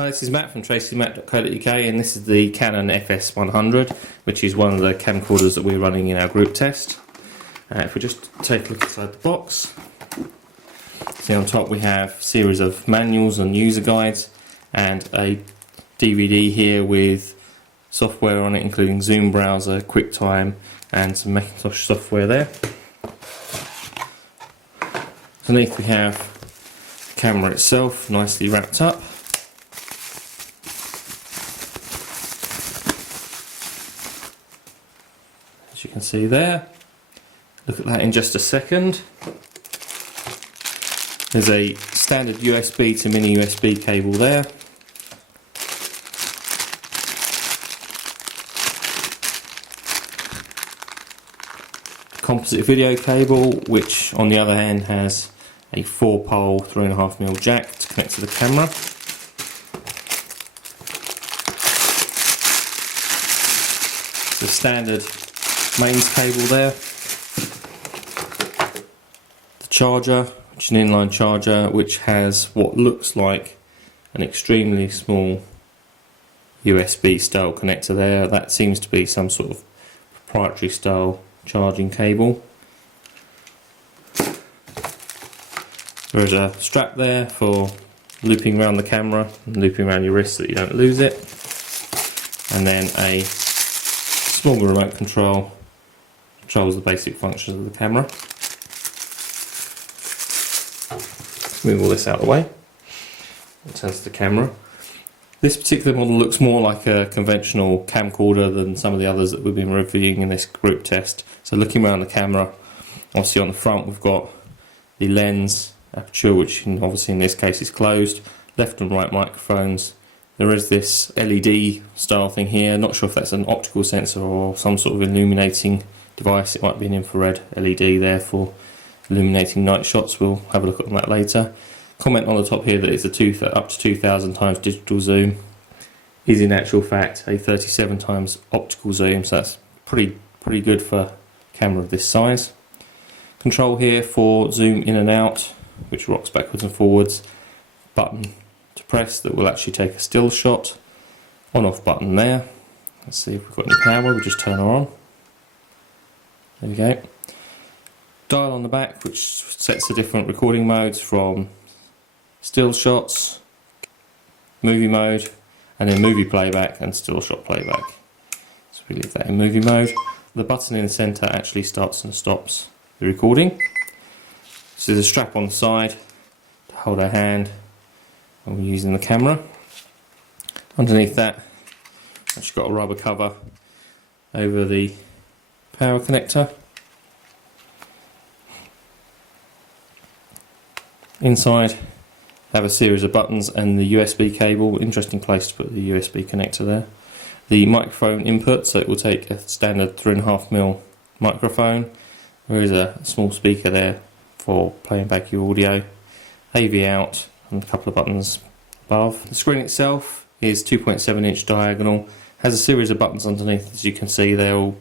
Hi, this is Matt from tracymatt.co.uk, and this is the Canon FS100, which is one of the camcorders that we're running in our group test. If we just take a look inside the box, see on top we have a series of manuals and user guides and a DVD here with software on it, including Zoom Browser, QuickTime and some Macintosh software there. Underneath we have the camera itself, nicely wrapped up. As you can see there, look at that in just a second. There's a standard USB to mini USB cable there. Composite video cable, which on the other hand has a 4-pole 3.5mm jack to connect to the camera. The standard mains cable there. The charger, which is an inline charger, which has what looks like an extremely small USB style connector there. That seems to be some sort of proprietary style charging cable. There is a strap there for looping around the camera and looping around your wrist so that you don't lose it, and then a small remote control controls the basic functions of the camera. Move all this out of the way in terms of the camera. This particular model looks more like a conventional camcorder than some of the others that we've been reviewing in this group test. So looking around the camera, obviously on the front we've got the lens aperture, which obviously in this case is closed, left and right microphones. There is this LED style thing here, not sure if that's an optical sensor or some sort of illuminating device. It might be an infrared LED there for illuminating night shots. We'll have a look at that later. Comment on the top here that it's a up to 2000 times digital zoom. Is in actual fact a 37 times optical zoom, so that's pretty good for a camera of this size. Control here for zoom in and out, which rocks backwards and forwards. Button to press that will actually take a still shot. On off button there. Let's see if we've got any power. We'll just turn her on. There we go. Dial on the back, which sets the different recording modes from still shots, movie mode, and then movie playback and still shot playback. So we leave that in movie mode. The button in the centre actually starts and stops the recording. So there's a strap on the side to hold our hand when we're using the camera. Underneath that, actually got a rubber cover over the power connector. Inside have a series of buttons and the USB cable. Interesting place to put the USB connector there. The microphone input, so it will take a standard 3.5mm microphone. There is a small speaker there for playing back your audio. AV out and a couple of buttons above. The screen itself is 2.7-inch diagonal. Has a series of buttons underneath. As you can see, they're all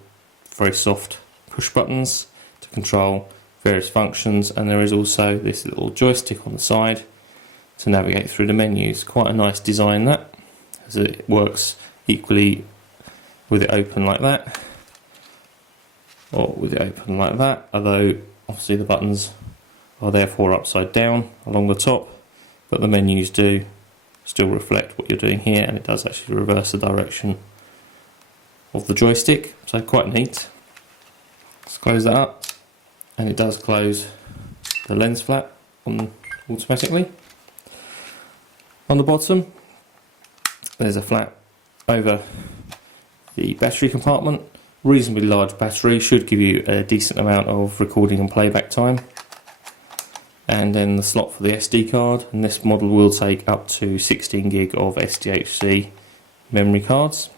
very soft push buttons to control various functions, and there is also this little joystick on the side to navigate through the menus. Quite a nice design that, as it works equally with it open like that or with it open like that, although obviously the buttons are therefore upside down along the top, but the menus do still reflect what you're doing here, and it does actually reverse the direction of the joystick, so quite neat. Let's close that up, and it does close the lens flap automatically. On the bottom there's a flap over the battery compartment. Reasonably large battery, should give you a decent amount of recording and playback time. And then the slot for the SD card, and this model will take up to 16 gig of SDHC memory cards.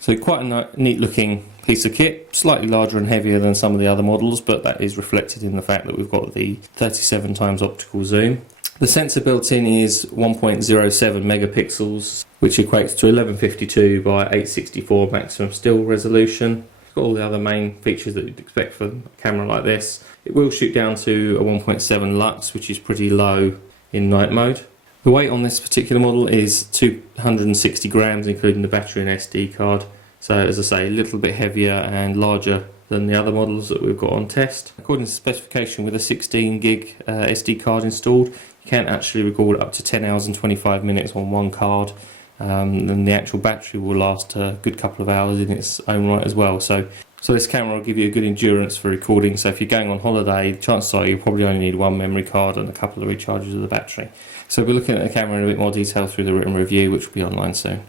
So quite a neat looking piece of kit, slightly larger and heavier than some of the other models, but that is reflected in the fact that we've got the 37 times optical zoom. The sensor built in is 1.07 megapixels, which equates to 1152 by 864 maximum still resolution. It's got all the other main features that you'd expect for a camera like this. It will shoot down to a 1.7 lux, which is pretty low in night mode. The weight on this particular model is 260 grams, including the battery and SD card. So as I say, a little bit heavier and larger than the other models that we've got on test. According to the specification, with a 16 gig SD card installed, you can actually record up to 10 hours and 25 minutes on one card. And the actual battery will last a good couple of hours in its own right as well. So this camera will give you a good endurance for recording. So if you're going on holiday, chances are you probably only need one memory card and a couple of recharges of the battery. So we're looking at the camera in a bit more detail through the written review, which will be online soon.